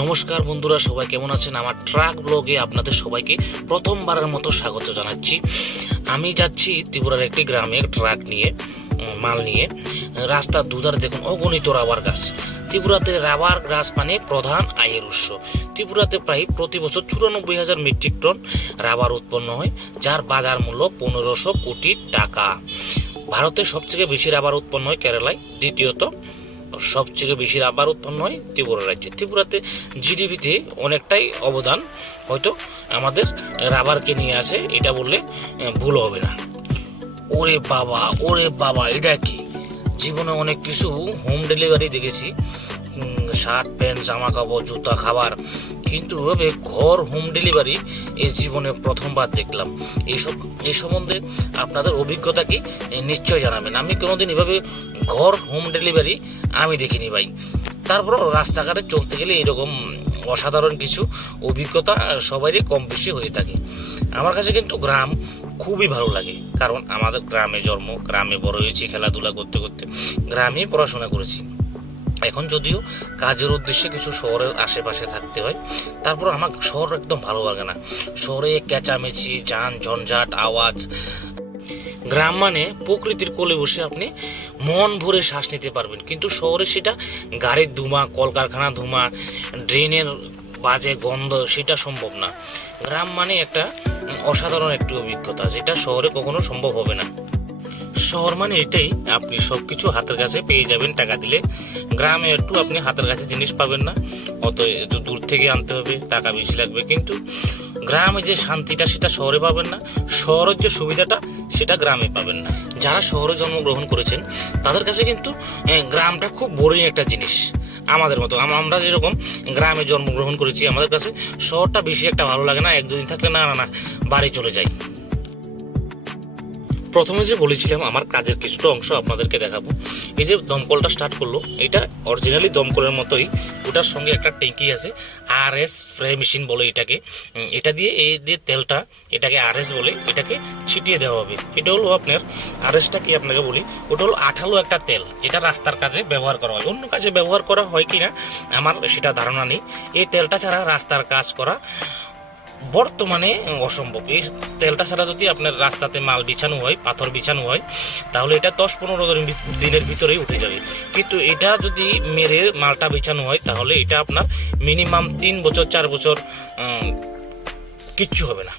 নমস্কার বন্ধুরা, সবাই কেমন আছেন? আমার ট্রাক ব্লগে আপনাদের সবাইকে প্রথমবারের মতো স্বাগত জানাচ্ছি। আমি যাচ্ছি ত্রিপুরার একটি গ্রামে ট্রাক নিয়ে, মাল নিয়ে। রাস্তার দুধারে দেখুন অগণিত রাবার গাছ। ত্রিপুরাতে রাবার গাছ মানে প্রধান আয়ের উৎস। ত্রিপুরাতে প্রায় প্রতি বছর 94,000 মেট্রিক টন রাবার উৎপন্ন হয়, যার বাজার মূল্য 1500 কোটি টাকা। ভারতে সবথেকে বেশি রাবার উৎপন্ন হয় কেরালায়, দ্বিতীয়ত সবচেয়ে বেশি রাবার উৎপন্ন হয় ত্রিপুরা রাজ্যে। ত্রিপুরাতে জিডিপিতে অনেকটাই অবদান হয়তো আমাদের রাবারকে নিয়ে আসে, এটা বললে ভুল হবে না। ওরে বাবা, এটা কি! জীবনে অনেক কিছু হোম ডেলিভারি দেখেছি, শার্ট প্যান্ট জামা কাপড় জুতা খাবার, কিন্তু এভাবে ঘর হোম ডেলিভারি এই জীবনে প্রথমবার দেখলাম। এই সম্বন্ধে আপনাদের অভিজ্ঞতা কি নিশ্চয় জানাবেন। আমি কোনোদিন এভাবে ঘর হোম ডেলিভারি আমি দেখিনি ভাই। তারপর রাস্তাঘাটে চলতে গেলে এরকম অসাধারণ কিছু অভিজ্ঞতা সবারই কম বেশি হয়ে থাকে। আমার কাছে কিন্তু গ্রাম খুবই ভালো লাগে, কারণ আমাদের গ্রামে জন্ম, গ্রামে বড় হয়েছি, খেলাধুলা করতে করতে গ্রামেই পড়াশোনা করেছি। এখন যদিও কাজের উদ্দেশ্যে কিছু শহরের আশেপাশে থাকতে হয়, তারপর আমার শহর একদম ভালো লাগে না। শহরে চেঁচামেচি, যান ঝঞ্ঝাট, আওয়াজ। গ্রাম মানে প্রকৃতির কোলে বসে আপনি মন ভরে শ্বাস নিতে পারবেন, কিন্তু শহরে সেটা গাড়ির ধোঁয়া, কলকারখানা ধোঁয়া, ড্রেনের বাজে গন্ধ, সেটা সম্ভব না। গ্রাম মানে একটা অসাধারণ একটি অভিজ্ঞতা, যেটা শহরে কখনো সম্ভব হবে না। শহর মানে এটাই, আপনি সব কিছু হাতের কাছে পেয়ে যাবেন টাকা দিলে। গ্রামে একটু আপনি হাতের কাছে জিনিস পাবেন না, একটু দূর থেকে আনতে হবে, টাকা বেশি লাগবে। কিন্তু গ্রামে যে শান্তিটা সেটা শহরে পাবেন না, শহরের যে সুবিধাটা সেটা গ্রামে পাবেন না। যারা শহরে জন্মগ্রহণ করেছেন তাদের কাছে কিন্তু গ্রামটা খুব বোরিং একটা জিনিস। আমাদের মতো আমরা যেরকম গ্রামে জন্মগ্রহণ করেছি, আমাদের কাছে শহরটা বেশি একটা ভালো লাগে না। এক দুদিন থাকলে না বাড়ি চলে যাই। প্রথমে যে বলেছিলাম আমার কাজের কিছুটা অংশ আপনাদেরকে দেখাবো। এই যে দমকলটা স্টার্ট করলো, এটা অরিজিনালি দমকলের মতোই, ওটার সঙ্গে একটা ট্যাঙ্কি আছে, RS স্প্রে মেশিন বলে এটাকে। এটা দিয়ে এই যে তেলটা, এটাকে RS বলে, এটাকে ছিটিয়ে দেওয়া হবে। এটা হলো আপনার RSটা কি আপনাকে বলি, ওটা হলো আঠালো একটা তেল, যেটা রাস্তার কাজে ব্যবহার করা হয়। অন্য কাজে ব্যবহার করা হয় কি না আমার সেটা ধারণা নেই। এই তেলটা ছাড়া রাস্তার কাজ করা বর্তমানে অসম্ভব। এই তেলটা ছাড়া যদি আপনার রাস্তাতে মাল বিছানো হয়, পাথর বিছানো হয়, তাহলে এটা 10-15 দিনের ভিতরেই উঠে যাবে। কিন্তু এটা যদি মেরে মালটা বিছানো হয়, তাহলে এটা আপনার মিনিমাম 3 বছর 4 বছর কিচ্ছু হবে না।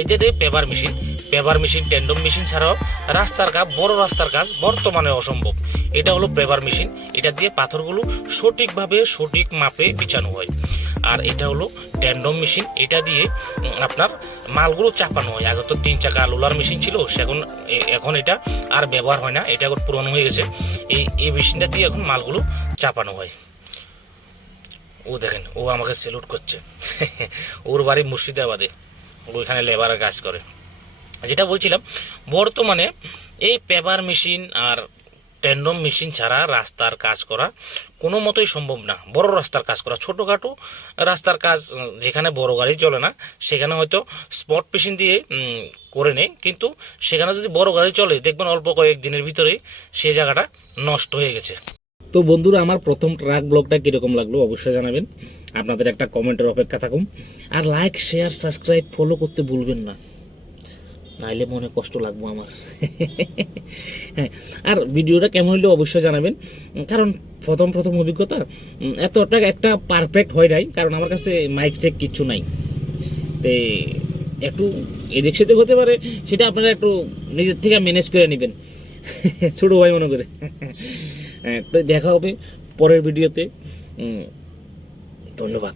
এই যে পেপার মেশিন ট্যান্ডম মেশিন ছাড়াও বড় রাস্তার কাজ বর্তমানে অসম্ভব। এটা হলো পেপার মেশিন, এটা দিয়ে পাথরগুলো সঠিকভাবে সঠিক মাপে বিছানো হয়। আর এটা হলো ট্যান্ডম মেশিন, এটা দিয়ে আপনার মালগুলো চাপানো হয়। আগে তো 3 চাকা লোলার মেশিন ছিল, এখন এটা আর ব্যবহার হয় না, এটা এখন পুরনো হয়ে গেছে। এই মেশিনটা দিয়ে এখন মালগুলো চাপানো হয়। ও দেখেন, ও আমাকে স্যালুট করছে। ওর বাড়ি মুর্শিদাবাদে, ওইখানে লেবারের কাজ করে। যেটা বলছিলাম, বর্তমানে এই পেপার মেশিন আর ট্যান্ডম মেশিন ছাড়া রাস্তার কাজ করা কোনো মতোই সম্ভব না। বড় রাস্তার কাজ করা, ছোটোখাটো রাস্তার কাজ যেখানে বড় গাড়ি চলে না, সেখানে হয়তো স্পট মেশিন দিয়ে করে নেয়, কিন্তু সেখানে যদি বড় গাড়ি চলে, দেখবেন অল্প কয়েক দিনের ভিতরেই সেই জায়গাটা নষ্ট হয়ে গেছে। তো বন্ধুরা, আমার প্রথম ট্রাক ব্লগটা কীরকম লাগলো অবশ্যই জানাবেন। আপনাদের একটা কমেন্টের অপেক্ষা থাকুন। আর লাইক, শেয়ার, সাবস্ক্রাইব, ফলো করতে ভুলবেন না, নাইলে মনে কষ্ট লাগবো আমার। হ্যাঁ, আর ভিডিওটা কেমন হইলে অবশ্যই জানাবেন, কারণ প্রথম অভিজ্ঞতা এতটা একটা পারফেক্ট হয় নাই, কারণ আমার কাছে মাইক চেক কিচ্ছু নাই। তো একটু এদিক সেদিক হতে পারে, সেটা আপনারা একটু নিজের থেকে ম্যানেজ করে নেবেন, ছোটো ভাই মনে করে। তো দেখা হবে পরের ভিডিওতে। ধন্যবাদ।